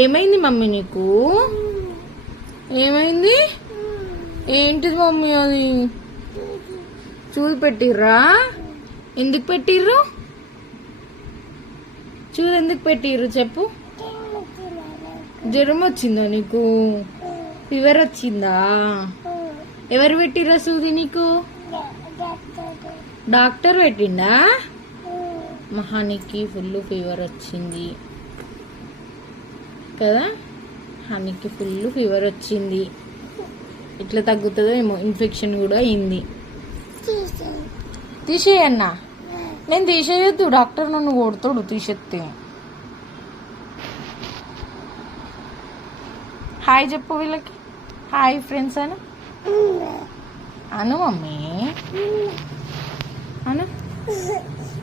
ఏమైంది మమ్మీ నీకు? ఏమైంది? ఏంటిది మమ్మీ అది? చూది పెట్టిర్రా? ఎందుకు పెట్టిర్రు? చూది ఎందుకు పెట్టిర్రు చెప్పు. జ్వరం వచ్చిందా నీకు? ఫీవర్ వచ్చిందా? ఎవరు పెట్టిర్రా సూది నీకు? డాక్టర్ పెట్టిండా? హనీకి ఫుల్ ఫీవర్ వచ్చింది కదా. హనీకి ఫుల్ ఫీవర్ వచ్చింది. ఇట్లా తగ్గుతుందో ఏమో, ఇన్ఫెక్షన్ కూడా అయింది. తీసేయన్నా. నేను తీసేయొద్దు, డాక్టర్ నన్ను కొడతాడు తీసేస్తే. హాయ్ చెప్పు వీళ్ళకి. హాయ్ ఫ్రెండ్స్ అను. అను మమ్మీ అను.